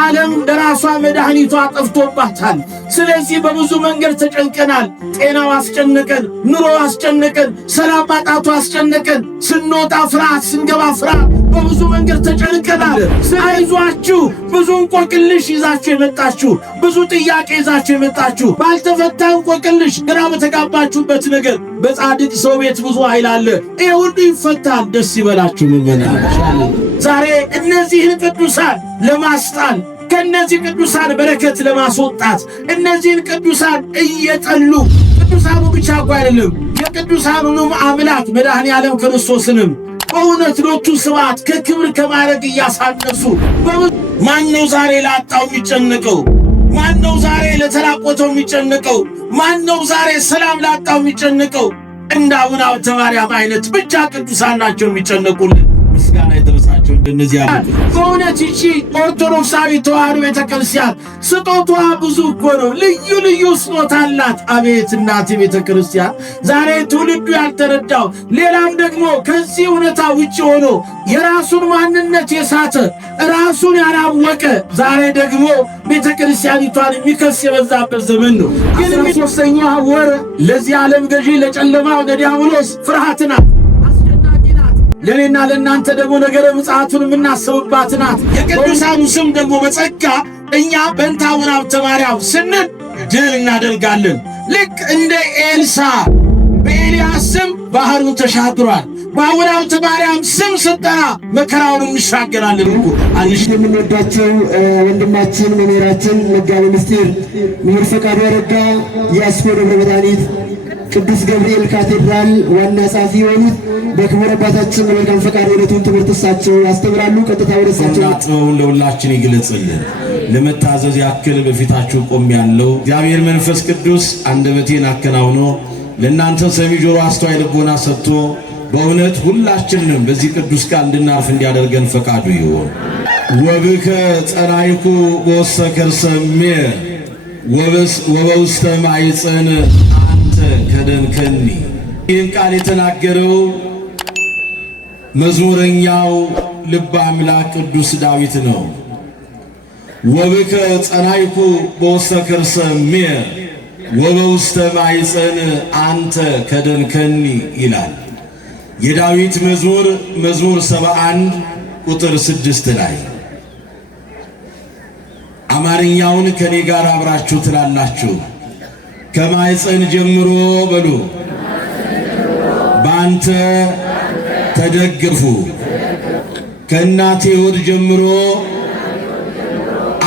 ዓለም ለራሷ መድኃኒቷ ጠፍቶባታል። ስለዚህ በብዙ መንገድ ተጨንቀናል። ጤናው አስጨነቀን፣ ኑሮ አስጨነቀን፣ ሰላም ማጣቱ አስጨነቀን። ስንወጣ ፍርሃት፣ ስንገባ ፍርሃት፣ በብዙ መንገድ ተጨንቀናል። አይዟችሁ፣ ብዙ እንቆቅልሽ ይዛችሁ የመጣችሁ፣ ብዙ ጥያቄ ይዛችሁ የመጣችሁ፣ ባልተፈታ እንቆቅልሽ፣ ግራ በተጋባችሁበት ነገር በጻድቅ ሰው ቤት ብዙ ኃይል አለ። ይህ ሁሉ ይፈታል። ደስ ይበላችሁ ምእመናን። ዛሬ እነዚህን ቅዱሳን ለማስጣል ከነዚህ ቅዱሳን በረከት ለማስወጣት እነዚህን ቅዱሳን እየጠሉ ቅዱሳኑ ብቻ እኮ አይደለም የቅዱሳኑንም አምላክ መድኃኔ ዓለም ክርስቶስንም በእውነት ሎቱ ስብሐት ከክብር ከማዕረግ እያሳነሱ ማነው ዛሬ ላጣው የሚጨነቀው? ማነው ዛሬ ለተራቆተው የሚጨነቀው? ማነው ዛሬ ሰላም ላጣው የሚጨነቀው? እንደ አቡነ ሀብተ ማርያም አይነት ብቻ ቅዱሳን ናቸው የሚጨነቁልን። ምስጋና ይድረሳቸው እንደነዚህ ያሉት። በእውነት ይቺ ኦርቶዶክሳዊ ተዋሕዶ ቤተክርስቲያን ስጦታዋ ብዙ እኮ ነው። ልዩ ልዩ ስጦታ አላት። አቤት እናቴ ቤተክርስቲያን ዛሬ ትውልዱ ያልተረዳው፣ ሌላም ደግሞ ከዚህ እውነታ ውጭ ሆኖ የራሱን ማንነት የሳተ ራሱን ያላወቀ ዛሬ ደግሞ ቤተክርስቲያኒቷን የሚከስ የበዛበት ዘመን ነው። ግን 13ኛ ወር ለዚህ ዓለም ገዢ ለጨለማው ለዲያብሎስ ፍርሃት ናት። ለኔና ለእናንተ ደግሞ ነገረ ምጽአቱን የምናስብባት ናት። የቅዱሳኑ ስም ደግሞ በጸጋ እኛ በእንተ አቡነ ሀብተ ማርያም ስንል ድል እናደርጋለን። ልክ እንደ ኤልሳ በኤልያስ ስም ባህሩን ተሻግሯል። በአቡነ ሀብተ ማርያም ስም ስንጠራ መከራውን እንሻገራለን እኮ። አንሽ የምንወዳቸው ወንድማችን መምህራችን መጋቤ ምስጢር መምህር ፈቃዱ አረጋ የአስኮ ደብረ መድኃኒት ቅዱስ ገብርኤል ካቴድራል ዋና ጸሐፊ የሆኑት በክቡር አባታችን በመልካም ፈቃድ የዕለቱን ትምህርት እሳቸው ያስተምራሉ። ቀጥታ ወደ እሳቸው ጥበቡን ለሁላችን ይግለጽልን። ለመታዘዝ ያክል በፊታችሁ ቆሜያለሁ። እግዚአብሔር መንፈስ ቅዱስ አንደበቴን አከናውኖ ለእናንተ ሰሚ ጆሮ አስተዋይ ልቦና ሰጥቶ በእውነት ሁላችንንም በዚህ ቅዱስ ቃል እንድናርፍ እንዲያደርገን ፈቃዱ ይሁን። ወብከ ጸናይኩ በውስተ ከርሰ እምየ ወበውስተ ማኅፀን ከደንከኒ። ይህን ቃል የተናገረው መዝሙረኛው ልበ አምላክ ቅዱስ ዳዊት ነው። ወብከ ጸናይኩ በውስተ ከርሰ እምየ ወበውስተ ማኅፀን አንተ ከደንከኒ ይላል። የዳዊት መዝሙር 71 ቁጥር 6 ላይ አማርኛውን ከኔ ጋር አብራችሁ ትላላችሁ። ከማኅፀን ጀምሮ በሉ በአንተ ተደገፉ፣ ከእናቴ ሆድ ጀምሮ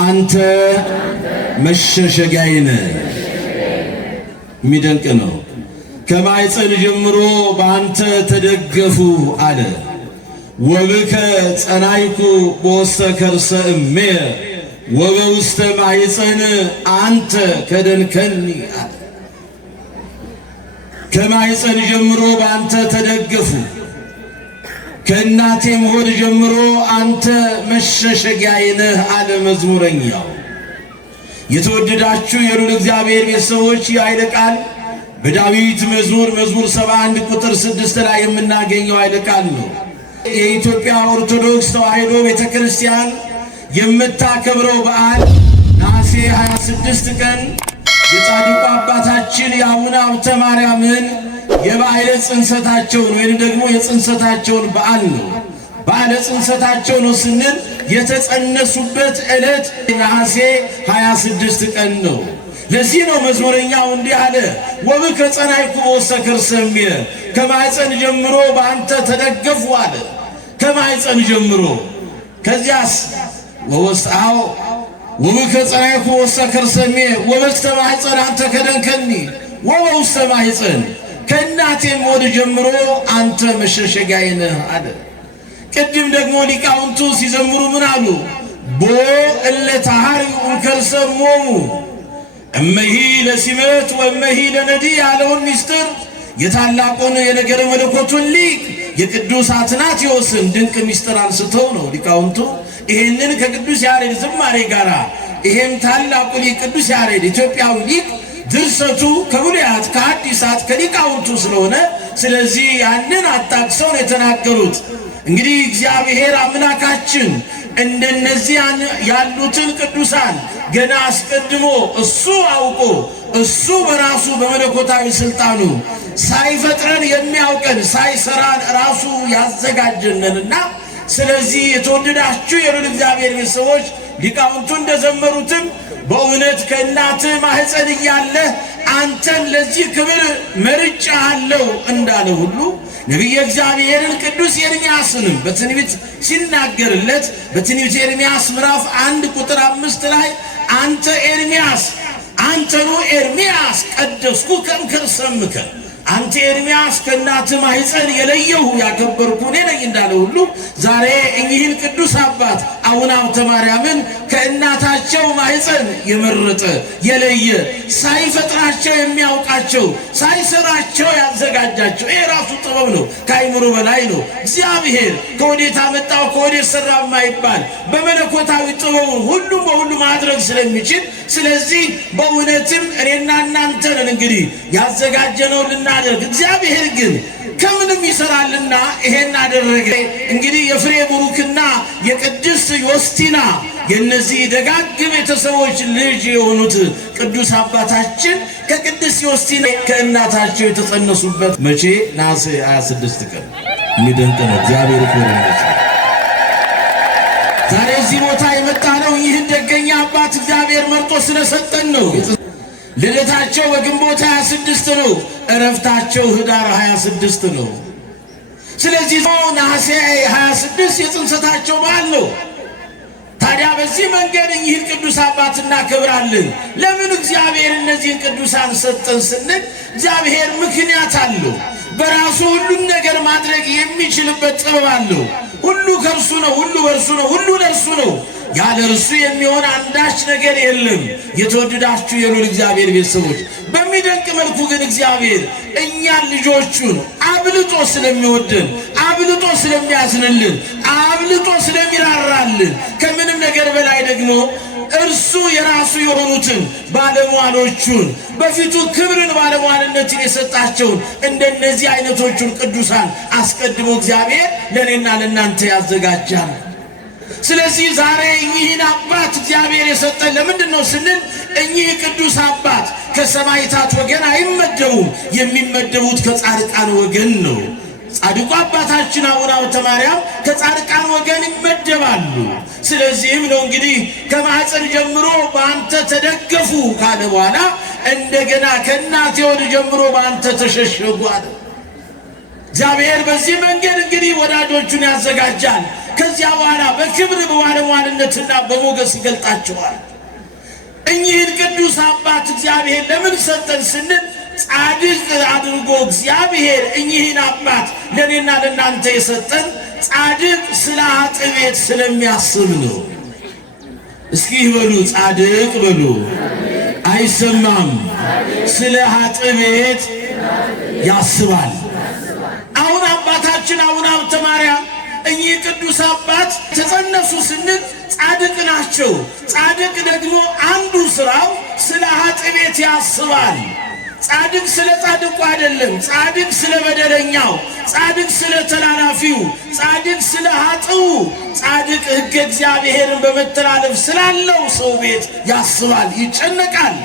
አንተ መሸሸጊያዬ ነህ። የሚደንቅ ነው። ከማኅፀን ጀምሮ በአንተ ተደገፉ አለ። ወብከ ጸናይኩ በውስተ ከርሰ እምየ ወበውስተ ማኅፀን አንተ ከደንከኒ አለ። ከማኅፀን ጀምሮ በአንተ ተደገፉ፣ ከእናቴም ሆድ ጀምሮ አንተ መሸሸጊያዬ ነህ አለ መዝሙረኛው። የተወደዳችሁ የልዑል እግዚአብሔር ቤተሰቦች ኃይለ ቃል በዳዊት መዝሙር 71 ቁጥር 6 ላይ የምናገኘው ኃይለ ቃል ነው። የኢትዮጵያ ኦርቶዶክስ ተዋሕዶ ቤተክርስቲያን የምታከብረው በዓል ነሐሴ 26 ቀን የጻድቁ አባታችን የአቡነ ሀብተ ማርያምን የበዓለ ጽንሰታቸውን ወይም ደግሞ የጽንሰታቸውን በዓል ነው። በዓለ ጽንሰታቸው ነው ስንል የተጸነሱበት ዕለት ነሐሴ 26 ቀን ነው። ለዚህ ነው መዝሙረኛው እንዲህ አለ፣ ወብከ ጸናይኩ በውስተ ከርሰ እምየ፣ ከማኅፀን ጀምሮ በአንተ ተደገፉ አለ። ከማኅፀን ጀምሮ ከዚያስ ወወስአው ወብከ ጸናይኩ በውስተ ከርሰ እምየ ወበውስተ ማኅፀን አንተ ከደንከኒ፣ ወበውስተ ማኅፀን ከእናቴም ሆድ ጀምሮ አንተ መሸሸጊያዬ ነህ አለ። ቅድም ደግሞ ሊቃውንቱ ሲዘምሩ ምን አሉ? ቦ እለ ተሐርዩ እምከርሰ እሞሙ እመሂ ለሲመት ወእመሂ ለነዲ ያለውን ሚስጥር የታላቁን የነገረ መለኮቱን ሊቅ የቅዱስ አትናቴዎስን ድንቅ ሚስጥር አንስተው ነው ሊቃውንቱ ይሄንን ከቅዱስ ያሬድ ዝማሬ ጋራ ይሄን ታላቁ ሊቅ ቅዱስ ያሬድ ኢትዮጵያዊ ሊቅ ድርሰቱ ከብሉያት ከሐዲሳት ከሊቃውንቱ ስለሆነ ስለዚህ ያንን አጣቅሰው የተናገሩት። እንግዲህ እግዚአብሔር አምላካችን እንደነዚህ ያሉትን ቅዱሳን ገና አስቀድሞ እሱ አውቆ እሱ በራሱ በመለኮታዊ ስልጣኑ ሳይፈጥረን የሚያውቀን ሳይሰራን ራሱ ያዘጋጀንና ስለዚህ የተወደዳችሁ የልዑል እግዚአብሔር ቤተሰቦች ሊቃውንቱ እንደዘመሩትም በእውነት ከእናት ማህፀን እያለ አንተን ለዚህ ክብር መርጬሃለሁ እንዳለ ሁሉ ነቢየ እግዚአብሔርን ቅዱስ ኤርምያስንም በትንቢት ሲናገርለት በትንቢተ ኤርምያስ ምዕራፍ 1 ቁጥር 5 ላይ አንተ ኤርምያስ አንተኑ ኤርምያስ ቀደስኩከ እምከርሰ እምከ አንተ ኤርምያስ ከእናት ማህፀን የለየሁ ያከበርኩ እኔ ነኝ እንዳለ ሁሉ ዛሬ እኚህን ቅዱስ አባት አቡነ ሀብተ ማርያምን ከእናታቸው ማህፀን የመረጠ የለየ ሳይፈጥራቸው የሚያውቃቸው ሳይሰራቸው ያዘጋጃቸው ይሄ ራሱ ጥበብ ነው፣ ከአይምሮ በላይ ነው። እግዚአብሔር ከወዴት አመጣው ከወዴት ሰራ የማይባል በመለኮታዊ ጥበቡ ሁሉም በሁሉ ማድረግ ስለሚችል ስለዚህ በእውነትም እኔና እናንተ ነን እንግዲህ ያዘጋጀነው ልናደርግ እግዚአብሔር ግን ከምንም ይሰራልና ይሄን አደረገ። እንግዲህ የፍሬ ቡሩክና የቅድስት ዮስቲና የነዚህ ደጋግ ቤተሰቦች ልጅ የሆኑት ቅዱስ አባታችን ከቅድስት ዮስቲና ከእናታቸው የተጸነሱበት መቼ ነሐሴ 26 ቀን የሚደንቅ ነው። እግዚአብሔር ይመስገን። ዛሬ እዚህ ቦታ የመጣ ነው ይህን ደገኛ አባት እግዚአብሔር መርጦ ስለሰጠን ነው። ልደታቸው በግንቦት 26 ነው። እረፍታቸው ህዳር 26 ነው። ስለዚህ ነሐሴ 26 የጽንሰታቸው በዓል ነው። ታዲያ በዚህ መንገድ ይህን ቅዱስ አባት እናከብራለን። ለምን እግዚአብሔር እነዚህን ቅዱሳን ሰጠን ስንል እግዚአብሔር ምክንያት አለው። በራሱ ሁሉን ነገር ማድረግ የሚችልበት ጥበብ አለው። ሁሉ ከእርሱ ነው፣ ሁሉ በእርሱ ነው፣ ሁሉ ለእርሱ ነው። ያለ እርሱ የሚሆን አንዳች ነገር የለም። የተወደዳችሁ የልዑል እግዚአብሔር ቤተሰቦች በሚደንቅ መልኩ ግን እግዚአብሔር እኛን ልጆቹን አብልጦ ስለሚወደን አብልጦ ስለሚያዝንልን አብልጦ ስለሚራራልን ከምንም ነገር በላይ ደግሞ እርሱ የራሱ የሆኑትን ባለሟሎቹን በፊቱ ክብርን ባለሟልነትን የሰጣቸውን እንደነዚህ አይነቶቹን ቅዱሳን አስቀድሞ እግዚአብሔር ለእኔና ለእናንተ ያዘጋጃል። ስለዚህ ዛሬ እኚህን አባት እግዚአብሔር የሰጠን ለምንድን ነው ስንል እኚህ ቅዱስ አባት ከሰማዕታት ወገን አይመደቡም። የሚመደቡት ከጻድቃን ወገን ነው። ጻድቁ አባታችን አቡነ ሀብተ ማርያም ከጻድቃን ወገን ይመደባሉ። ስለዚህም ነው እንግዲህ ከማኅፀን ጀምሮ በአንተ ተደገፉ ካለ በኋላ እንደገና ከእናቴ ሆድ ጀምሮ በአንተ ተሸሸጉ አለ። እግዚአብሔር በዚህ መንገድ እንግዲህ ወዳጆቹን ያዘጋጃል። ከዚያ በኋላ በክብር በባለሟልነትና በሞገስ ይገልጣቸዋል። እኚህን ቅዱስ አባት እግዚአብሔር ለምን ሰጠን ስንል ጻድቅ አድርጎ እግዚአብሔር እኚህን አባት ለእኔና ለእናንተ የሰጠን ጻድቅ ስለ ኃጥእ ቤት ስለሚያስብ ነው። እስኪ በሉ ጻድቅ በሉ። አይሰማም? ስለ ኃጥእ ቤት ያስባል። አሁን አባታችን አቡነ ሀብተ ማርያም እኚህ ቅዱስ አባት ተጸነሱ ስንል ጻድቅ ናቸው። ጻድቅ ደግሞ አንዱ ስራው ስለ ኃጥእ ቤት ያስባል። ጻድቅ ስለ ጻድቁ አይደለም፣ ጻድቅ ስለ በደለኛው፣ ጻድቅ ስለ ተላላፊው፣ ጻድቅ ስለ ኃጥኡ፣ ጻድቅ ሕገ እግዚአብሔርን በመተላለፍ ስላለው ሰው ቤት ያስባል፣ ይጨነቃል።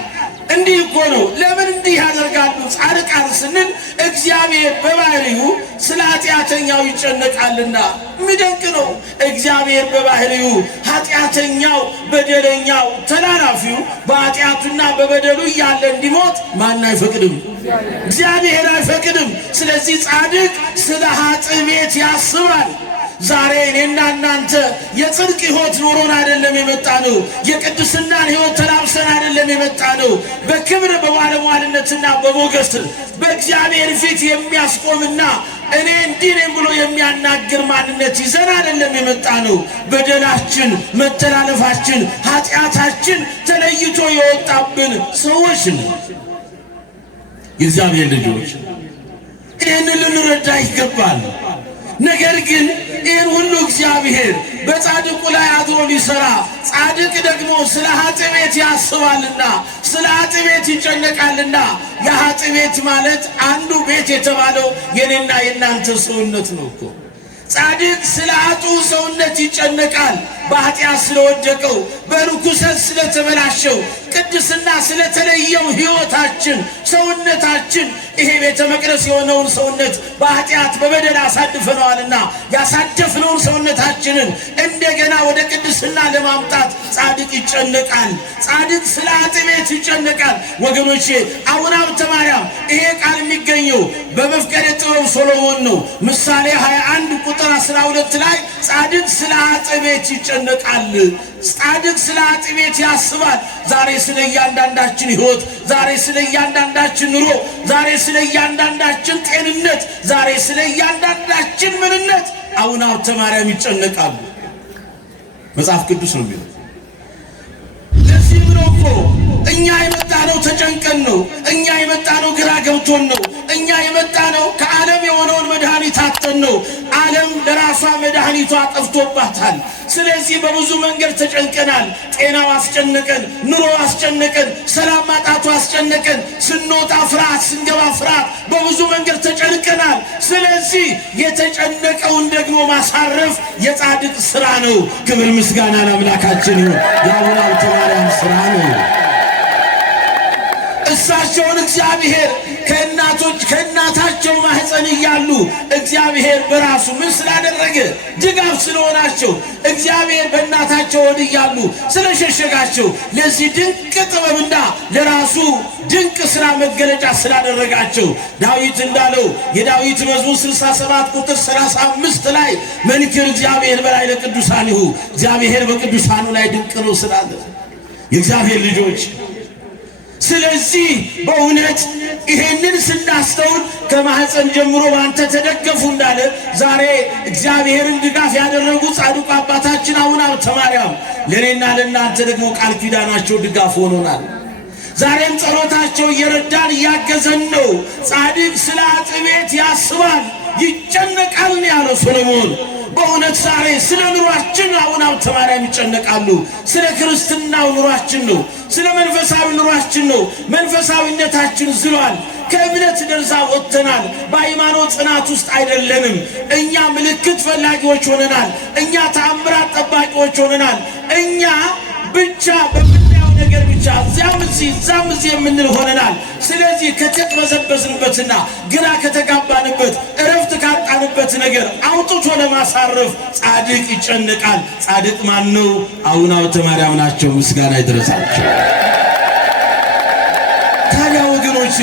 እንዲህ እኮ ነው። ለምን እንዲህ ያደርጋሉ ጻድቃን ስንል እግዚአብሔር በባህሪው ስለ ኃጢአተኛው ይጨነቃልና። የሚደንቅ ነው። እግዚአብሔር በባህሪው ኃጢአተኛው፣ በደለኛው፣ ተላላፊው በኃጢአቱና በበደሉ እያለ እንዲሞት ማን አይፈቅድም? እግዚአብሔር አይፈቅድም። ስለዚህ ጻድቅ ስለ ኃጥእ ቤት ያስባል። ዛሬ እኔና እናንተ የጽድቅ ሕይወት ኖሮን አይደለም የመጣ ነው። የቅድስናን ሕይወት ተላብሰን አይደለም የመጣ ነው። በክብር በባለሟልነትና በሞገስ በእግዚአብሔር ፊት የሚያስቆምና እኔ እንዲህ ነኝ ብሎ የሚያናግር ማንነት ይዘን አይደለም የመጣ ነው። በደላችን፣ መተላለፋችን፣ ኃጢአታችን ተለይቶ የወጣብን ሰዎች ነው። የእግዚአብሔር ልጆች ይህንን ልንረዳ ይገባል። ነገር ግን ይህን ሁሉ እግዚአብሔር በጻድቁ ላይ አድሮ ሊሰራ ጻድቅ ደግሞ ስለ ኃጥእ ቤት ያስባልና ስለ ኃጥእ ቤት ይጨነቃልና የኃጥእ ቤት ማለት አንዱ ቤት የተባለው የኔና የናንተ ሰውነት ነው እኮ። ጻድቅ ስለ አጡ ሰውነት ይጨነቃል። በኃጢአት ስለወደቀው በርኩሰት ስለተበላሸው ቅድስና ስለተለየው ሕይወታችን ሰውነታችን ይሄ ቤተ መቅደስ የሆነውን ሰውነት በኃጢአት በበደል አሳድፈነዋልና ያሳደፍነውን ሰውነታችንን እንደገና ወደ ቅድስና ለማምጣት ጻድቅ ይጨነቃል። ጻድቅ ስለ አጥቤት ይጨነቃል። ወገኖቼ አቡነ ሀብተ ማርያም ይሄ ቃል የሚገኘው በመፍቀሬ ጥበብ ሶሎሞን ነው። ምሳሌ 21 ቁጥር 12 ላይ ጻድቅ ስለ አጥቤት ይጨነቃል። ጻድቅ ስለ አጥቤት ያስባል። ዛሬ ስለ እያንዳንዳችን ሕይወት፣ ዛሬ ስለ እያንዳንዳችን ኑሮ፣ ዛሬ ስለ እያንዳንዳችን ጤንነት፣ ዛሬ ስለ እያንዳንዳችን ምንነት አቡነ ሀብተ ማርያም ይጨነቃሉ። መጽሐፍ ቅዱስ ነው የሚለው። ለዚህ ብሎ እኮ እኛ የመጣነው ተጨንቀን ነው። እኛ የመጣነው ግራ ገብቶን ነው። እኛ የመጣነው ከዓለም የሆነውን መድኃኒት አጥተን ነው። ዓለም ለራሷ መድኃኒቷ ጠፍቶባታል። ስለዚህ በብዙ መንገድ ተጨንቀናል። ጤናው አስጨነቀን፣ ኑሮ አስጨነቀን፣ ሰላም ማጣቱ አስጨነቀን፣ ስንወጣ ፍርሃት፣ ስንገባ ፍርሃት፣ በብዙ መንገድ ተጨንቀናል። ስለዚህ የተጨነቀውን ደግሞ ማሳረፍ የጻድቅ ስራ ነው። ክብር ምስጋና ለአምላካችን ይሁን። የአቡነ ሀብተ ማርያም ስራ ነው። እሳቸውን እግዚአብሔር ከእናታቸው ማህፀን እያሉ እግዚአብሔር በራሱ ምን ስላደረገ ድጋፍ ስለሆናቸው እግዚአብሔር በእናታቸው ወድ እያሉ ስለሸሸጋቸው ለዚህ ድንቅ ጥበብና ለራሱ ድንቅ ስራ መገለጫ ስላደረጋቸው ዳዊት እንዳለው የዳዊት መዝሙር 67 ቁጥር 35 ላይ መንክር እግዚአብሔር በላይ ለቅዱሳኒሁ እግዚአብሔር በቅዱሳኑ ላይ ድንቅ ነው ስላለ የእግዚአብሔር ልጆች ስለዚህ በእውነት ይሄንን ስናስተውል ከማህፀን ጀምሮ ባንተ ተደገፉ እንዳለ ዛሬ እግዚአብሔርን ድጋፍ ያደረጉ ጻድቁ አባታችን አቡነ ሀብተ ማርያም ለኔና ለእናንተ ደግሞ ቃል ኪዳናቸው ድጋፍ ሆኖናል። ዛሬም ጸሎታቸው እየረዳን እያገዘን ነው። ጻድቅ ስለ አጥቤት ያስባል ይጨነቃል ያለው ሶሎሞን። በእውነት ዛሬ ስለ ኑሯችን አቡነ ሀብተ ማርያም ይጨነቃሉ። ስለ ክርስትናው ኑሯችን ነው። ስለ መንፈሳዊ ኑሯችን ነው። መንፈሳዊነታችን ዝሏል። ከእምነት ደርዛ ወጥተናል። በሃይማኖት ጽናት ውስጥ አይደለንም። እኛ ምልክት ፈላጊዎች ሆነናል። እኛ ተአምራት ጠባቂዎች ሆነናል። እኛ ብቻ በምናየው ነገር ብቻ እዛም እዚህ የምንል ሆነናል። ስለዚህ ከተቅበዘበዝንበትና ግራ ከተጋባንበት እረፍት ካጣንበት ነገር አውጥቶ ለማሳረፍ ጻድቅ ይጨነቃል። ጻድቅ ማን ነው? አቡነ ሀብተ ማርያም ናቸው። ምስጋና ይድረሳቸው። ታዲያ ወገኖቼ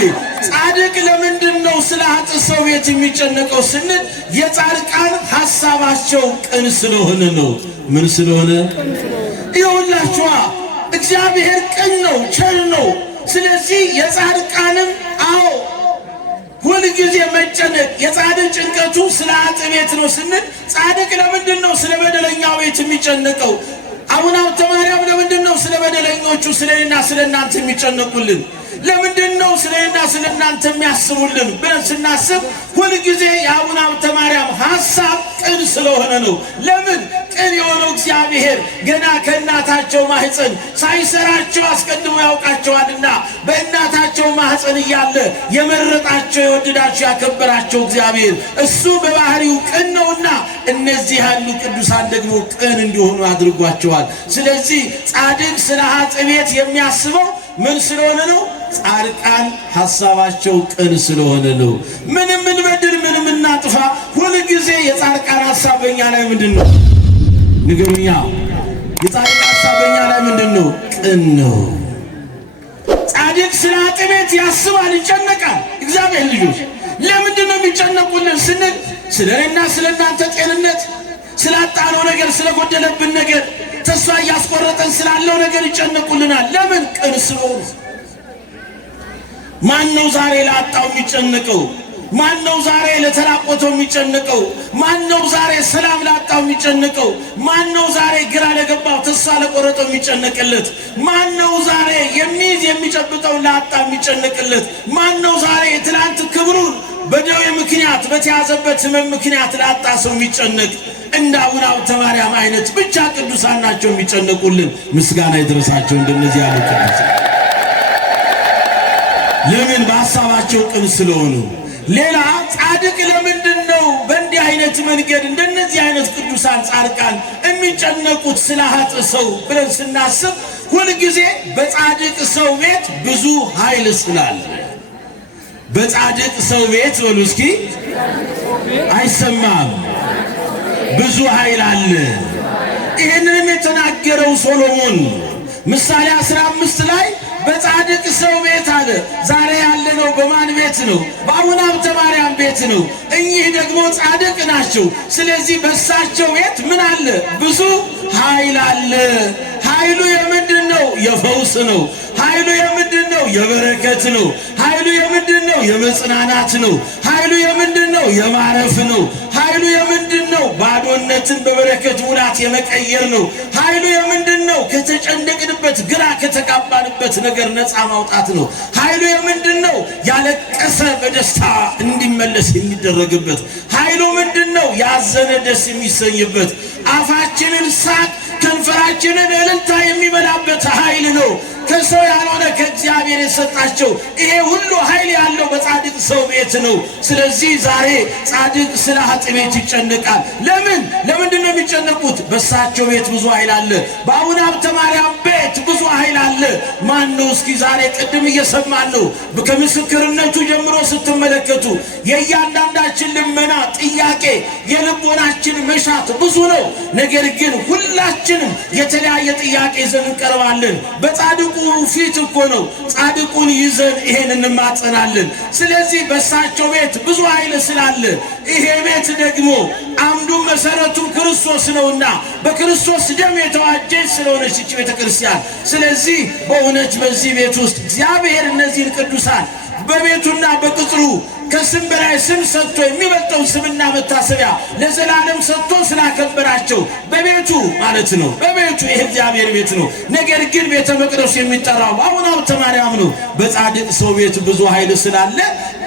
ጻድቅ ለምንድን ነው ስለ ኃጥእ ሰው ቤት የሚጨነቀው ስንል የጻድቃን ሐሳባቸው ቅን ስለሆነ ነው። ምን ስለሆነ? ይኸውላችኋ እግዚአብሔር ቅን ነው፣ ቸር ነው። ስለዚህ የጻድቃንም ሁልጊዜ መጨነቅ የጻድቅ ጭንቀቱ ስለ ኃጥእ ቤት ነው ስንል ጻድቅ ለምንድን ነው ስለ በደለኛው ቤት የሚጨነቀው? አቡነ ሀብተ ማርያም ለምንድን ነው ስለ በደለኞቹ ስለኔና ስለናንተ የሚጨነቁልን? ለምንድን ነው ስለኔና ስለናንተ የሚያስቡልን ብለን ስናስብ ሁልጊዜ የአቡነ ሀብተ ማርያም ሐሳብ ቅን ስለሆነ ነው። ለምን? ቅን የሆነው እግዚአብሔር ገና ከእናታቸው ማህፀን ሳይሰራቸው አስቀድሞ ያውቃቸዋልና በእናታቸው ማህፀን እያለ የመረጣቸው የወደዳቸው ያከበራቸው እግዚአብሔር እሱ በባህሪው ቅን ነውና እነዚህ ያሉ ቅዱሳን ደግሞ ቅን እንዲሆኑ አድርጓቸዋል። ስለዚህ ጻድቅ ስለ ኃጥእ ቤት የሚያስበው ምን ስለሆነ ነው? ጻድቃን ሐሳባቸው ቅን ስለሆነ ነው። ምንም እንበድል ምንም እናጥፋ ሁልጊዜ የጻድቃን ሐሳብ በእኛ ላይ ምንድን ነው? ንገሩኛ። የጻድቃን ሐሳብ በእኛ ላይ ምንድን ነው? ቅን ነው። ጻድቅ ስለ ኃጥእ ቤት ያስባል፣ ይጨነቃል። እግዚአብሔር ልጆች ለምንድን ነው የሚጨነቁልን ስንል ስለ እኔና ስለ እናንተ ጤንነት፣ ስላጣነው ነገር፣ ስለጎደለብን ነገር፣ ተስፋ እያስቆረጠን ስላለው ነገር ይጨነቁልናል። ለምን? ቅን ስለሆነ። ማን ነው ዛሬ ላጣው የሚጨነቀው? ማን ነው ዛሬ ለተራቆተው የሚጨነቀው? ማን ነው ዛሬ ሰላም ላጣው የሚጨነቀው? ማን ነው ዛሬ ግራ ለገባው ተስፋ ለቆረጠው የሚጨነቅለት? ማን ነው ዛሬ የሚይዝ የሚጨብጠው ላጣ የሚጨነቅለት? ማን ነው ዛሬ ትናንት ክብሩን በደዌ ምክንያት በተያዘበት ሕመም ምክንያት ላጣ ሰው የሚጨነቅ? እንደ አቡነ ሀብተ ማርያም አይነት ብቻ ቅዱሳን ናቸው የሚጨነቁልን። ምስጋና ይድረሳቸው እንደነዚህ ያሉ ቅዱሳን። ለምን? በሐሳባቸው ቅን ስለሆኑ። ሌላ ጻድቅ ለምንድን ነው በእንዲህ አይነት መንገድ እንደነዚህ አይነት ቅዱሳን ጻድቃን የሚጨነቁት ስለ ኃጥእ ሰው ብለን ስናስብ ሁልጊዜ በጻድቅ ሰው ቤት ብዙ ኃይል ስላለ በጻድቅ ሰው ቤት ወሉ እስኪ አይሰማም ብዙ ኃይል አለ። ይህንንም የተናገረው ሶሎሞን ምሳሌ 15 ላይ በጻድቅ ሰው ቤት አለ። ዛሬ ያለነው በማን ቤት ነው? በአቡነ ሀብተ ማርያም ቤት ነው። እኚህ ደግሞ ጻድቅ ናቸው። ስለዚህ በእሳቸው ቤት ምን አለ? ብዙ ኃይል አለ። ኃይሉ የምንድን ነው? የፈውስ ነው። ኃይሉ የምንድን ነው? የበረከት ነው። ኃይሉ የምንድን ነው? የመጽናናት ነው። ኃይሉ የምንድን ነው? የማረፍ ነው። ኃይሉ የምንድን ነው? ባዶነትን በበረከት ሙላት የመቀየር ነው። ኃይሉ የምንድን ነው? ከተጨነቅንበት ግራ ከተጋባንበት ነገር ነፃ ማውጣት ነው። ኃይሉ የምንድን ነው? ያለቀሰ በደስታ እንዲመለስ የሚደረግበት። ኃይሉ ምንድን ነው? ያዘነ ደስ የሚሰኝበት። አፋችንን ሳቅ ከንፈራችንን እልልታ የሚበላበት ኃይል ነው። ከሰው ያልሆነ ከእግዚአብሔር የሰጣቸው ይሄ ሁሉ ኃይል ያለው በጻድቅ ሰው ቤት ነው። ስለዚህ ዛሬ ጻድቅ ስለ ኃጥእ ቤት ይጨነቃል። ለምንድን ነው የሚጨነቁት? በእሳቸው ቤት ብዙ ኃይል አለ። በአቡነ ሀብተ ማርያም ቤት ብዙ ኃይል አለ። ማን ነው? እስኪ ዛሬ ቅድም እየሰማን ነው። ከምስክርነቱ ጀምሮ ስትመለከቱ የእያንዳንዳችን ልመና፣ ጥያቄ፣ የልቦናችን መሻት ብዙ ነው። ነገር ግን ሁላችንም የተለያየ ጥያቄ ይዘን እንቀርባለን። በጻድቁ ፊት እኮ ነው ጻድቁን ይዘን ይሄን እንማጸናለን። ስለዚህ በእሳቸው ቤት ብዙ ኃይል ስላለ ይሄ ቤት ደግሞ አምዱም መሰረቱም ክርስቶስ ነውና በክርስቶስ ደም የተዋጀች ስለሆነች እቺ ቤተክርስቲያን። ስለዚህ በእውነት በዚህ ቤት ውስጥ እግዚአብሔር እነዚህን ቅዱሳን በቤቱና በቅጥሩ ከስም በላይ ስም ሰጥቶ የሚበልጠውን ስምና መታሰቢያ ለዘላለም ሰጥቶ ስላከበራቸው በቤቱ ማለት ነው። በቤቱ ይሄ እግዚአብሔር ቤት ነው። ነገር ግን ቤተ መቅደሱ የሚጠራው አቡነ ሀብተ ማርያም ነው። በጻድቅ ሰው ቤት ብዙ ኃይል ስላለ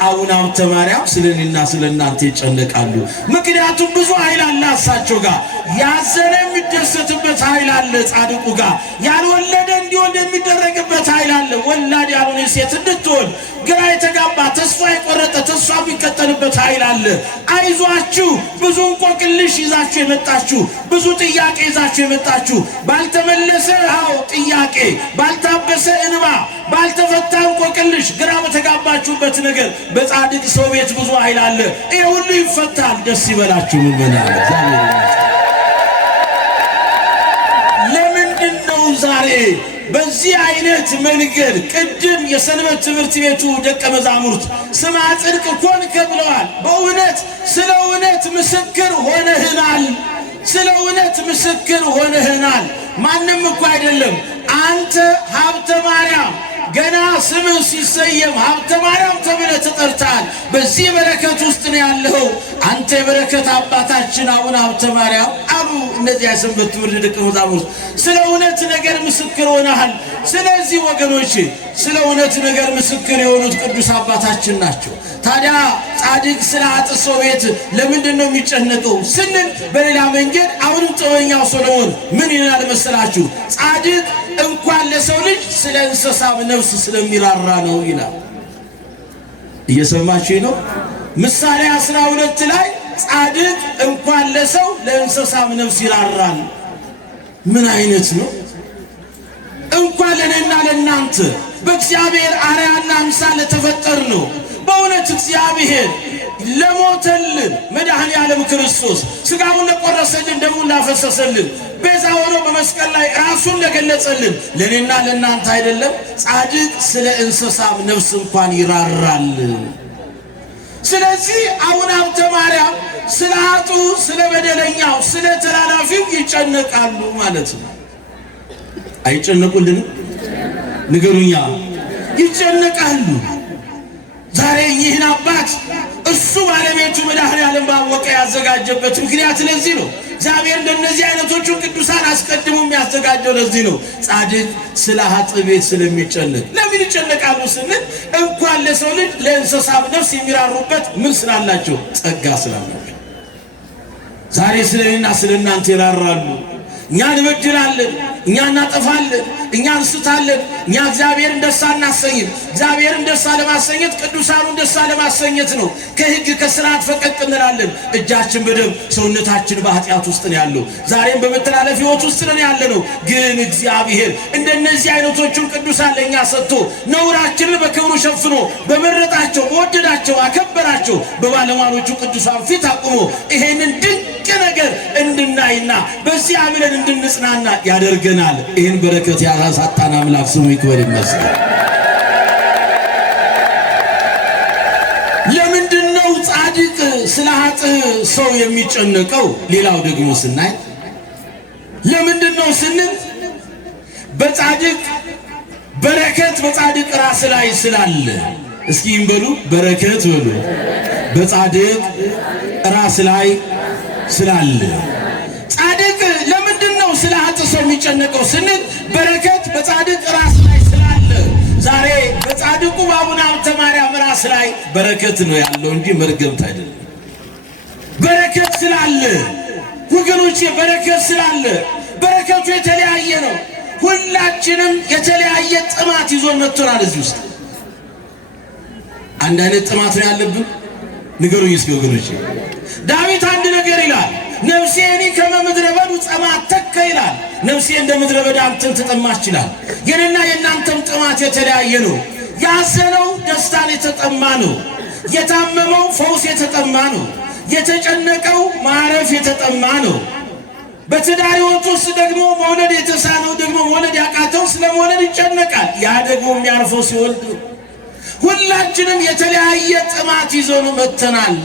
አቡነ ሀብተ ማርያም ስለኔና ስለናንተ ይጨነቃሉ። ምክንያቱም ብዙ ኃይል አለ እሳቸው ጋር። ያዘነ የሚደሰትበት ኃይል አለ ጻድቁ ጋር። ያልወለደ እንዲወልድ የሚደረግበት ኃይል አለ። ወላድ ያልሆነ ሴት እንድትወልድ፣ ግራ የተጋባ ተስፋ የቆረጠ ተስፋ የሚቀጠልበት ኃይል አለ። አይዟችሁ፣ ብዙ እንቆቅልሽ ይዛችሁ የመጣችሁ፣ ብዙ ጥያቄ ይዛችሁ የመጣችሁ፣ ባልተመለሰ ጥያቄ፣ ባልታበሰ እንባ፣ ባልተፈታ እንቆቅልሽ፣ ግራ በተጋባችሁበት ነገር በጻድቅ ሰው ቤት ብዙ ኃይል አለ። ይሄ ሁሉ ይፈታል። ደስ ይበላችሁ። ለምንድን ነው ዛሬ በዚህ አይነት መንገድ? ቅድም የሰንበት ትምህርት ቤቱ ደቀ መዛሙርት ስማ ጽድቅ ኮንከ ብለዋል። በእውነት ስለ እውነት ምስክር ሆነህናል። ስለ እውነት ምስክር ሆነህናል። ማንም እኮ አይደለም። አንተ ሀብተ ማርያም ገና ስምህ ሲሰየም ሀብተ ማርያም ተብለህ ተጠርተሃል። በዚህ በረከት ውስጥ ነው ያለው። አንተ የበረከት አባታችን አቡነ ሀብተ ማርያም አሉ እነዚያ የሰንበት ትምህርት ደቀ መዛሙርት። ስለ እውነት ነገር ምስክር ሆነሃል። ስለዚህ ወገኖች ስለ እውነት ነገር ምስክር የሆኑት ቅዱስ አባታችን ናቸው። ታዲያ ጻድቅ ስለ ኃጥእ ሰው ቤት ለምንድን ነው የሚጨነቀው ስንል በሌላ መንገድ አሁንም ጥበበኛው ሶሎሞን ምን ይላል መሰላችሁ? ጻድቅ እንኳን ለሰው ልጅ ስለ እንስሳም ነፍስ ስለሚራራ ነው ይላል። እየሰማችሁ ነው? ምሳሌ 12 ላይ ጻድቅ እንኳን ለሰው ለእንስሳም ነፍስ ይራራል። ምን አይነት ነው? እንኳን ለኔና ለናንተ በእግዚአብሔር አርአያና አምሳል ለተፈጠር ነው። በእውነት እግዚአብሔር ለሞተልን መድኃኔ ዓለም ክርስቶስ ሥጋውን ለቆረሰልን ደሙን ላፈሰሰልን ቤዛ ሆኖ በመስቀል ላይ ራሱን ለገለጸልን ለኔና ለናንተ አይደለም? ጻድቅ ስለ እንስሳም ነፍስ እንኳን ይራራል። ስለዚህ አቡነ ሀብተ ማርያም ስለ ኃጥኡ፣ ስለ በደለኛው፣ ስለ ተላላፊው ይጨነቃሉ ማለት ነው። አይጨነቁልንም? ንገሩኛ። ይጨነቃሉ። ዛሬ ይህን አባት እሱ ባለቤቱ መድኃኔ ዓለም ባወቀ ያዘጋጀበት ምክንያት ለዚህ ነው። እግዚአብሔር እንደነዚህ አይነቶቹ ቅዱሳን አስቀድሞ የሚያዘጋጀው ለዚህ ነው። ጻድቅ ስለ ኃጥእ ቤት ስለሚጨነቅ። ለምን ይጨነቃሉ ስንል እንኳን ለሰው ልጅ ለእንስሳም ነፍስ የሚራሩበት ምን ስላላቸው? ጸጋ ስላላቸው። ዛሬ ስለኔና ስለናንተ ይራራሉ። እኛ እንበድላለን፣ እኛ እናጠፋለን፣ እኛ እንስታለን፣ እኛ እግዚአብሔርን ደስ አናሰኝም። እግዚአብሔርን ደስ ለማሰኘት ቅዱሳኑን ደስ ለማሰኘት ነው። ከሕግ ከሥርዓት ፈቀቅ እንላለን። እጃችን በደም ሰውነታችን በኃጢአት ውስጥ ነው ያለው። ዛሬም በመተላለፍ ሕይወት ውስጥ ነው ያለነው። ግን እግዚአብሔር እንደነዚህ አይነቶቹን ቅዱሳን ለኛ ሰጥቶ ነውራችንን በክብሩ ሸፍኖ በመረጣቸው በወደዳቸው አከበራቸው በባለሟሎቹ ቅዱሳን ፊት አቁሞ ይሄንን ድንቅ ነገር እንድናይና በዚህ አምነን እንድንጽናና ያደርገናል። ይህን በረከት ያሳጣን አምላክ ስሙ ይክበር ይመስገን። ለምንድነው ጻድቅ ስለ ኃጥእ ሰው የሚጨነቀው? ሌላው ደግሞ ስናይ ለምንድነው ስንል በጻድቅ በረከት በጻድቅ ራስ ላይ ስላለ፣ እስኪ እንበሉ በረከት በሉ በጻድቅ ራስ ላይ ስላለ። ጻድቅ ለምንድነው ስለ ኃጥእ ሰው የሚጨነቀው ስንል በረከት በጻድቅ ራስ ላይ ስላለ። ዛሬ በጻድቁ በአቡነ ሀብተ ማርያም ራስ ላይ በረከት ነው ያለው እንጂ መርገምት አይደለም። በረከት ስላለ ወገኖቼ፣ በረከት ስላለ በረከቱ የተለያየ ነው። ሁላችንም የተለያየ ጥማት ይዞ መጥቶናል። እዚህ ውስጥ አንድ አይነት ጥማት ነው ያለብን። ንገሩኝ እስኪ ወገኖቼ። ዳዊት አንድ ነገር ይላል፣ ነፍሴኒ ከመ ምድረ በዱ ጸማተከ ይላል። ነፍሴ እንደ ምድረ በዳ አንተን ትጠማች ይላል። የኔና የእናንተም ጥማት የተለያየ ነው። ያዘነው ደስታን የተጠማ ነው። የታመመው ፈውስ የተጠማ ነው። የተጨነቀው ማረፍ የተጠማ ነው። በትዳር ሕይወት ውስጥ ደግሞ መውለድ የተሳነው ደግሞ መውለድ ያቃተው ስለ መውለድ ይጨነቃል። ያ ደግሞ የሚያርፈው ሲወልድ ነው። ሁላችንም የተለያየ ጥማት ይዘን መጥተናል።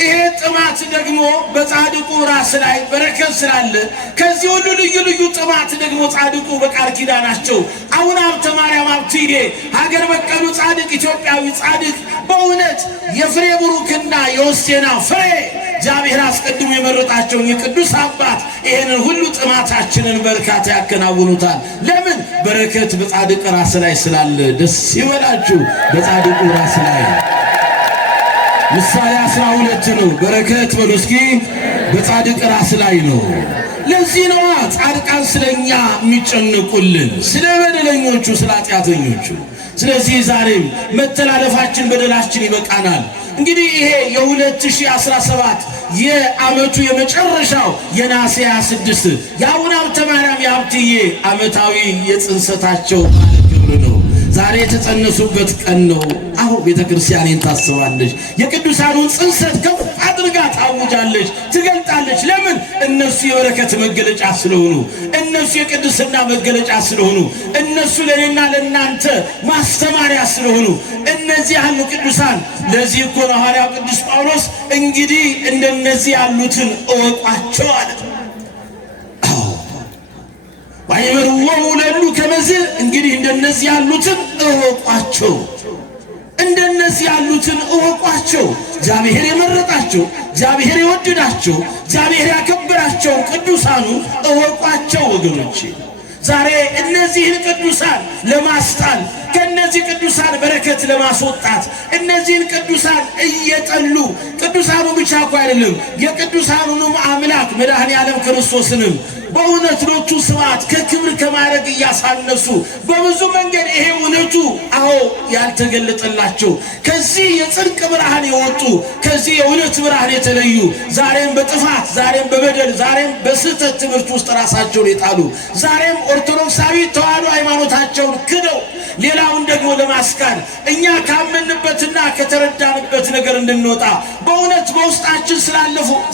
ይሄ ጥማት ደግሞ በጻድቁ ራስ ላይ በረከት ስላለ ከዚህ ሁሉ ልዩ ልዩ ጥማት ደግሞ ጻድቁ በቃል ኪዳናቸው አቡነ ሀብተ ማርያም ሀብትዬ ሀገር በቀሉ ጻድቅ ኢትዮጵያዊ ጻድቅ በእውነት የፍሬ ቡሩክና የወስቴና ፍሬ እግዚአብሔር አስቀድሞ የመረጣቸውን የቅዱስ አባት ይሄንን ሁሉ ጥማታችንን በርካታ ያከናውኑታል። ለምን? በረከት በጻድቅ ራስ ላይ ስላለ። ደስ ይበላችሁ በጻድቁ ራስ ላይ። ምሳሌ 12 ነው። በረከት በሉ እስኪ በጻድቅ ራስ ላይ ነው። ለዚህ ነው ጻድቃን ስለኛ የሚጨነቁልን፣ ስለ በደለኞቹ፣ ስለ ኃጢአተኞቹ። ስለዚህ ዛሬም መተላለፋችን በደላችን ይበቃናል። እንግዲህ ይሄ የ2017 የዓመቱ የመጨረሻው የነሐሴ 26 የአቡነ ሀብተ ማርያም የሀብትዬ ዓመታዊ የጽንሰታቸው ክብር ነው። ዛሬ የተጸነሱበት ቀን ነው። አሁን ቤተክርስቲያንን ታስባለች። የቅዱሳኑን ጽንሰት ከፍ አድርጋ ታውጃለች፣ ትገልጣለች። ለምን? እነሱ የበረከት መገለጫ ስለሆኑ፣ እነሱ የቅድስና መገለጫ ስለሆኑ፣ እነሱ ለኔና ለናንተ ማስተማሪያ ስለሆኑ፣ እነዚህ ያሉ ቅዱሳን። ለዚህ እኮ ነው ሐዋርያው ቅዱስ ጳውሎስ እንግዲህ እንደነዚህ ያሉትን እወቋቸው አለ። ባይመሩው ለሉ ከመዝ እንግዲህ እንደነዚህ ያሉትን እወቋቸው፣ እንደነዚህ ያሉትን እወቋቸው። እግዚአብሔር የመረጣቸው፣ እግዚአብሔር የወደዳቸው፣ እግዚአብሔር ያከበራቸው ቅዱሳኑ እወቋቸው ወገኖቼ። ዛሬ እነዚህን ቅዱሳን ለማስጣል ከነዚህ ቅዱሳን በረከት ለማስወጣት እነዚህን ቅዱሳን እየጠሉ ቅዱሳኑ ብቻ እኮ አይደለም የቅዱሳኑንም አምላክ መድኃኔ ዓለም ክርስቶስንም በእውነት ሎቱ ስብሐት ከክብር ከማድረግ እያሳነሱ በብዙ መንገድ ይሄ እውነቱ አዎ ያልተገለጠላቸው ከዚህ የጽድቅ ብርሃን የወጡ ከዚህ የእውነት ብርሃን የተለዩ ዛሬም በጥፋት ዛሬም በበደል ዛሬም በስህተት ትምህርት ውስጥ ራሳቸውን የጣሉ ዛሬም ኦርቶዶክሳዊ ተዋሕዶ ሃይማኖታቸውን ክደው ሌላውን ደግሞ ለማስካድ እኛ ካመንበትና ከተረዳንበት ነገር እንድንወጣ በእውነት በውስጣችን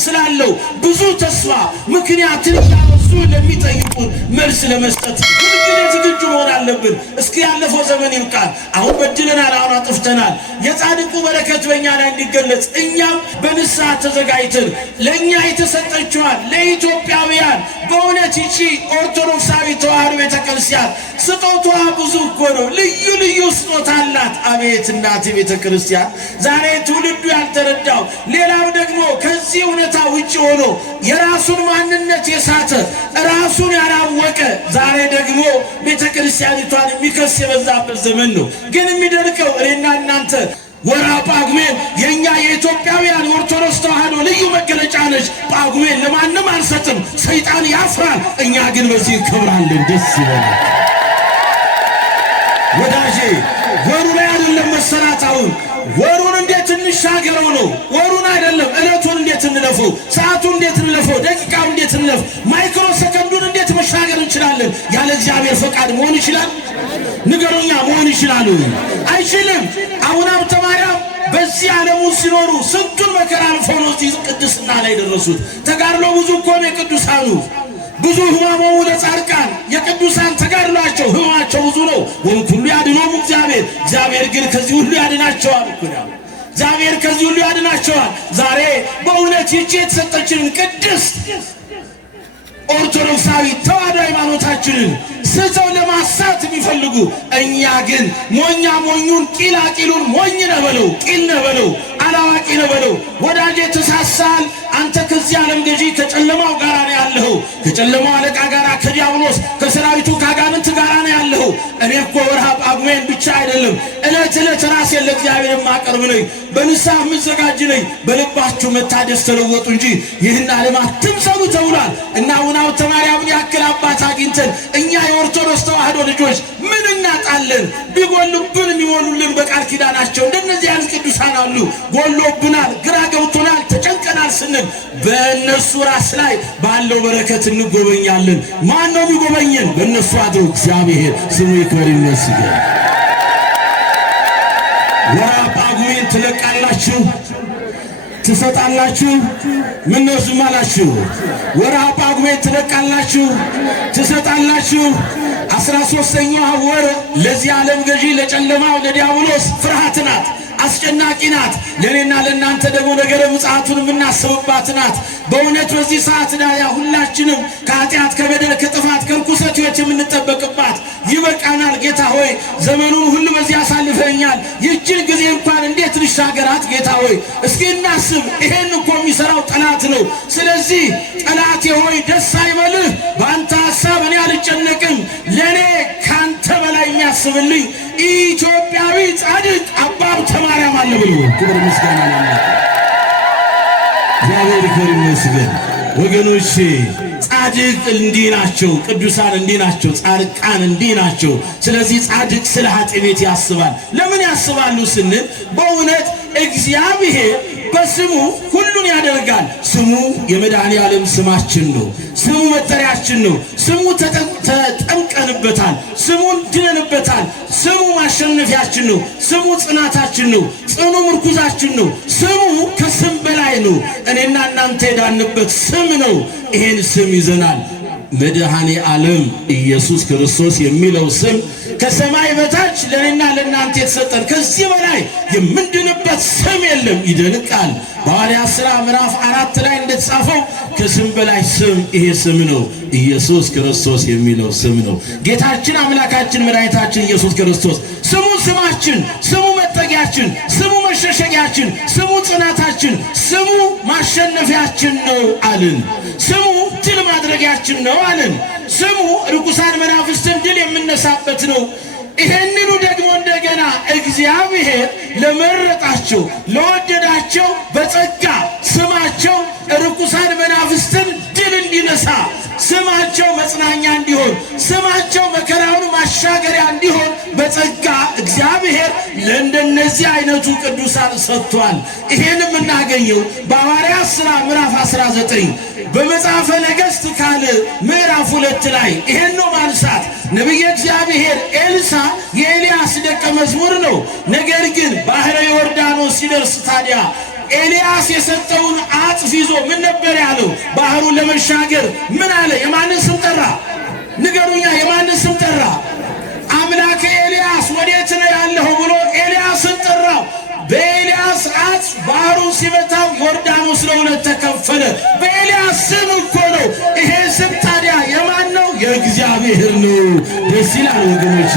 ስላለው ብዙ ተስፋ ምክንያትን ያወሱ ለሚጠይቁን መልስ ለመስጠት ሁልጊዜ ዝግጁ መሆን አለብን። እስኪ ያለፈው ዘመን ይብቃል። አሁን በድለናል፣ አሁን አጥፍተናል። የጻድቁ በረከት በእኛ ላይ እንዲገለጽ እኛም በንስሐ ተዘጋጅተን ለእኛ የተሰጠችዋን ለኢትዮጵያውያን በእውነት ይቺ ኦርቶዶክሳዊ ተዋሕዶ ቤተክርስቲያን ስጦቷ ብዙ እኮ ነው። ልዩ ልዩ ስጦታ አላት። አቤት እናት ቤተክርስቲያን ዛሬ ትውልዱ ያልተረዳው ሌላው ደግሞ ከዚህ እውነታ ውጭ ሆኖ የራሱን ማንነት የሳተ ራሱን ያላወቀ ዛሬ ደግሞ ቤተክርስቲያኒቷን የሚከስ የበዛበት ዘመን ነው። ግን የሚደንቀው እኔና እናንተ ወርሃ ጳጉሜን የኛ የኢትዮጵያውያን ኦርቶዶክስ ተዋሕዶ ልዩ መገለጫ ነች። ጳጉሜን ለማንም አንሰጥም፣ ሰይጣን ያፍራል። እኛ ግን በዚህ ክብራለን፣ ደስ ይላል። ወዳጄ ወሩ ላይ አይደለም መሰራታውን ወሩን እንዴት እንሻገረው ነው። ወሩን አይደለም ዕለቱን እንዴት እንለፈው፣ ሰዓቱን እንዴት እንለፈው፣ ደቂቃውን እንዴት እንለፍ፣ ማይክሮ ሰከንዱን እንዴት መሻገር እንችላለን። ያለ እግዚአብሔር ፈቃድ መሆን ይችላል? ንገሩኛ፣ መሆን ይችላል? አይችልም። አቡነ ሀብተ ማርያም በዚህ ዓለም ሲኖሩ ስንቱን መከራ አልፈው ነው እዚህ ቅድስና ላይ ደረሱት። ተጋድሎ ብዙ እኮ ነው የቅዱሳኑ። ብዙ ሕማሞሙ ለጻድቃን የቅዱሳን ተጋድሏቸው ሕማማቸው ብዙ ነው። ወእምኩሉ ያድኅኖሙ እግዚአብሔር፣ እግዚአብሔር ግን ከዚህ ሁሉ ያድናቸዋል እኮ ነው። እግዚአብሔር ከዚህ ሁሉ ያድናቸዋል። ዛሬ በእውነት ይህች የተሰጠችንን ቅድስት ኦርቶዶክሳዊ ተዋሕዶ ሃይማኖታችንን ስተው ለማሳት የሚፈልጉ እኛ ግን ሞኛ ሞኙን ቂላቂሉን ሞኝ ነህ በለው፣ ቂል ነህ በለው፣ አላዋቂ ነህ በለው። ወዳጄ ተሳሳል። አንተ ከዚህ ዓለም ገዢ ከጨለማው ጋር ነው ያለኸው፣ ከጨለማው አለቃ ጋር፣ ከዲያብሎስ ከሰራዊቱ ከአጋንንት ጋር ነው ያለኸው። እኔ እኮ ወርሃ ጳጉሜን ብቻ አይደለም ዕለት ዕለት ራሴን ለእግዚአብሔር የማቀርብ ነኝ፣ በንስሐ የምዘጋጅ ነኝ። በልባችሁ መታደስ ተለወጡ እንጂ ይህን ዓለም አትምሰሉ ተብሏል። እና አቡነ ሀብተ ማርያምን ያክል አባት አግኝተን እኛ የኦርቶዶክስ ተዋሕዶ ልጆች ምን እናጣለን? ቢጎልብን የሚሞሉልን በቃል ኪዳናቸው እንደነዚህ ያሉ ቅዱሳን አሉ። ጎሎብናል፣ ግራ ገብቶናል፣ ተጨንቀናል ስንል በእነሱ ራስ ላይ ባለው በረከት እንጎበኛለን። ማን ነው የሚጎበኘን? በእነሱ አድሮ እግዚአብሔር ስሙ ይክበር ይመስገን። ወርሃ ጳጉሜን ትለቃላችሁ፣ ትሰጣላችሁ። ምን ነው ዝም አላችሁ? ወርሃ ጳጉሜን ትለቃላችሁ፣ ትሰጣላችሁ። 13ኛዋ ወር ለዚህ ዓለም ገዢ ለጨለማው ለዲያብሎስ ፍርሃት ናት፣ አስጨናቂ ናት። ለእኔና ለእናንተ ደግሞ ነገረ ምጽአቱን የምናስብባት ናት። በእውነት በዚህ ሰዓት ዳያ ሁላችንም ከኃጢአት ከበደል ከጥፋት ከርኩሰት ሕይወት የምንጠበቅባት ይበቃናል። ጌታ ሆይ ዘመኑን ሁሉ በዚህ አሳልፈኛል፣ ይህችን ጊዜ እንኳን እንዴት ልሻገራት? ጌታ ሆይ እስኪ እናስብ። ይሄን እኮ የሚሰራው ጠላት ነው። ስለዚህ ጠላቴ ሆይ ደስ አይበልህ፣ በአንተ ሐሳብ እኔ አልጨነቅም። ለእኔ ካንተ በላይ የሚያስብልኝ ኢትዮጵያዊ ጻድቅ አባ ሀብተ ማርያም አለ ብሎ ክብር ምስጋና ለአምላክ እግዚአብሔር ይክበር ይመስገን። ወገኖች ጻድቅ እንዲህ ናቸው፣ ቅዱሳን እንዲህ ናቸው፣ ጻድቃን እንዲህ ናቸው። ስለዚህ ጻድቅ ስለ ኃጥእ ቤት ያስባል። ለምን ያስባሉ ስንል በእውነት እግዚአብሔር በስሙ ሁሉን ያደርጋል። ስሙ የመድኃኔ ዓለም ስማችን ነው። ስሙ መጠሪያችን ነው። ስሙ ተጠምቀንበታል። ስሙን ድነንበታል። ስሙ ማሸነፊያችን ነው። ስሙ ጽናታችን ነው። ጽኑ ምርኩዛችን ነው። ስሙ ከስም በላይ ነው። እኔና እናንተ የዳንበት ስም ነው። ይሄን ስም ይዘናል። መድኃኔ ዓለም ኢየሱስ ክርስቶስ የሚለው ስም ከሰማይ በታች ለእኔና ለእናንተ የተሰጠን ከዚህ በላይ የምንድንበት ስም የለም። ይደንቃል። በሐዋርያት ሥራ ምዕራፍ 4 ላይ እንደተጻፈው ከስም በላይ ስም ይሄ ስም ነው፣ ኢየሱስ ክርስቶስ የሚለው ስም ነው። ጌታችን አምላካችን መድኃኒታችን ኢየሱስ ክርስቶስ ስሙ ስማችን፣ ስሙ መጠጊያችን፣ ስሙ መሸሸጊያችን፣ ስሙ ጽናታችን፣ ስሙ ማሸነፊያችን ነው አልን። ስሙ ድል ማድረጊያችን ነው አልን። ስሙ ርኩሳን መናፍስትን ድል የምነሳበት ነው። ይሄንኑ ደግሞ እንደገና እግዚአብሔር ለመረጣቸው ለወደዳቸው በጸጋ ስማቸው ርኩሳን መናፍስትን ድል እንዲነሳ፣ ስማቸው መጽናኛ እንዲሆን፣ ስማቸው መከራውን ማሻገሪያ እንዲሆን በጸጋ እግዚአብሔር ለእንደነዚህ አይነቱ ቅዱሳን ሰጥቷል። ይሄን የምናገኘው በሐዋርያት ሥራ ምዕራፍ 19 በመጽሐፈ ነገሥት ካልዕ ምዕራፍ 2 ላይ ይሄን ነው ማንሳት። ነቢየ እግዚአብሔር ኤልሳ የኤልያስ ደቀ መዝሙር ነው። ነገር ግን ባሕረ ዮርዳኖስ ሲደርስ ታዲያ ኤልያስ የሰጠውን አጽፍ ይዞ ምን ነበር ያለው? ባህሩን ለመሻገር ምን አለ? የማንን ስም ጠራ? ንገሩኛ፣ የማንን ስም ጠራ? አምላከ ኤልያስ ወዴት ነው ያለው ብሎ ኤልያስን ጠራው። በኤልያስ አጽፍ ባህሩን ሲመታው ዮርዳኖስ ለሁለት ተከፈለ። በኤልያስ ስም እኮ ነው። ይሄ ስም ታዲያ የማን ነው? የእግዚአብሔር ነው። ደስ ይላል ወገኖቼ።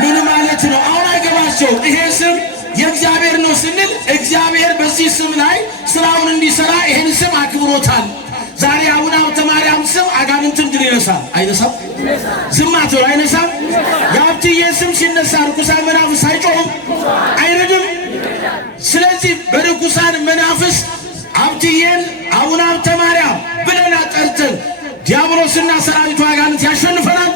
ምን ማለት ነው? አሁን አይገባቸው። ይሄ ስም የእግዚአብሔር ነው ስንል እግዚአብሔር በዚህ ስም ላይ ስራውን እንዲሰራ ይሄን ስም አክብሮታል። ዛሬ አቡነ ሀብተ ማርያም ስም አጋንንትን ድል ይነሳል አይነሳም? ዝም አትበሉ አይነሳም? የሀብትዬ ስም ሲነሳ ርኩሳን መናፍስት አይጮሁም? አይረድም? ስለዚህ በርኩሳን መናፍስት ሀብትዬን አቡነ ሀብተ ማርያም ብለን ጠርተን ዲያብሎስና ሰራዊቱ አጋንንት ያሸንፈናል?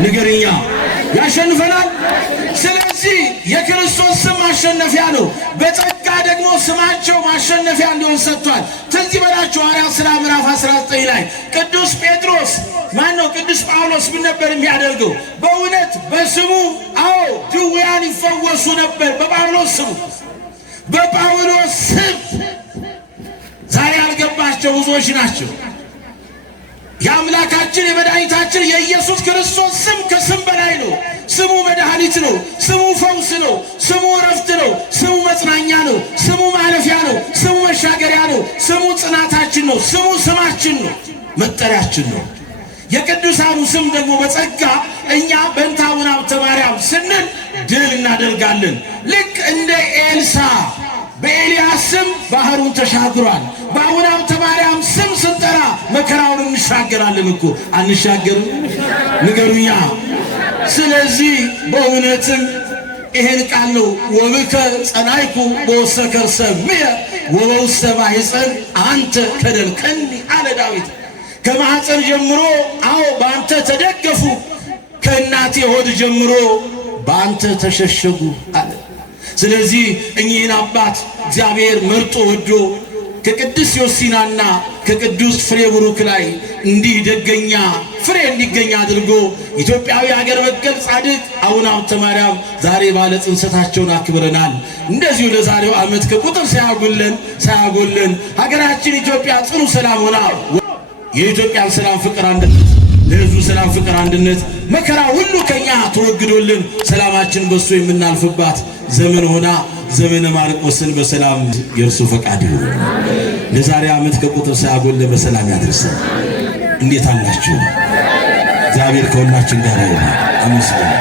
ንገሩኛ ያሸንፈናል? ስለዚህ የክርስቶስ ስም ማሸነፊያ ነው። በጸጋ ደግሞ ስማቸው ማሸነፊያ እንዲሆን ሰጥቷል። ትዝ ይበላችሁ ሐዋርያት ሥራ ምዕራፍ 19 ላይ ቅዱስ ጴጥሮስ ቅዱስ ጳውሎስ ምን ነበር የሚያደርገው? በእውነት በስሙ ድውያን ይፈወሱ ነበር። በጳውሎስ ስም ዛሬ ያልገባቸው ብዙዎች ናቸው። የአምላካችን የመድኃኒታችን የኢየሱስ ክርስቶስ ስም ከስም በላይ ነው። ስሙ መድኃኒት ነው። ስሙ ፈውስ ነው። ስሙ እረፍት ነው። ስሙ መጽናኛ ነው። ስሙ ማለፊያ ነው። ስሙ መሻገሪያ ነው። ስሙ ጽናታችን ነው። ስሙ ስማችን ነው፣ መጠሪያችን ነው። የቅዱሳኑ ስም ደግሞ በጸጋ እኛ በእንተ አቡነ ሀብተ ማርያም ስንል ድል እናደርጋለን። ልክ እንደ ኤልሳ በኤልያስ ስም ባህሩን ተሻግሯል። በአቡነ ሀብተ ማርያም ስም ስንጠራ መከራውን እንሻገራለን እኮ አንሻገርም? ንገሩኛ። ስለዚህ በእውነትም ይሄን ቃል ነው ወብከ ጸናይኩ በወሰከር ሰምየ ወበውስተ ማኅፀን አንተ ከደልከኒ አለ ዳዊት። ከማኅፀን ጀምሮ በአንተ ተደገፉ፣ ከእናቴ ሆድ ጀምሮ በአንተ ተሸሸጉ አለ። ስለዚህ እኚህን አባት እግዚአብሔር መርጦ ወዶ ከቅዱስ ዮሲናና ከቅዱስ ፍሬ ቡሩክ ላይ እንዲህ ደገኛ ፍሬ እንዲገኝ አድርጎ ኢትዮጵያዊ ሀገር በቀል ጻድቅ አቡነ ሀብተ ማርያም ዛሬ ባለ ጽንሰታቸውን አክብረናል። እንደዚሁ ለዛሬው ዓመት ከቁጥር ሳያጎለን ሀገራችን ኢትዮጵያ ጽኑ ሰላም ሆና የኢትዮጵያን ሰላም፣ ፍቅር፣ አንድነት ለሕዝቡ ሰላም፣ ፍቅር፣ አንድነት መከራ ሁሉ ከኛ ተወግዶልን ሰላማችን በሱ የምናልፍባት ዘመን ሆና ዘመነ ማርቆስን በሰላም የእርሱ ፈቃድ ይሁን። ለዛሬ ዓመት ከቁጥር ሳያጎል በሰላም ያድርሰን። እንዴት አላችሁ? እግዚአብሔር ከሁላችን ጋር ይሁን። አመስግኑ።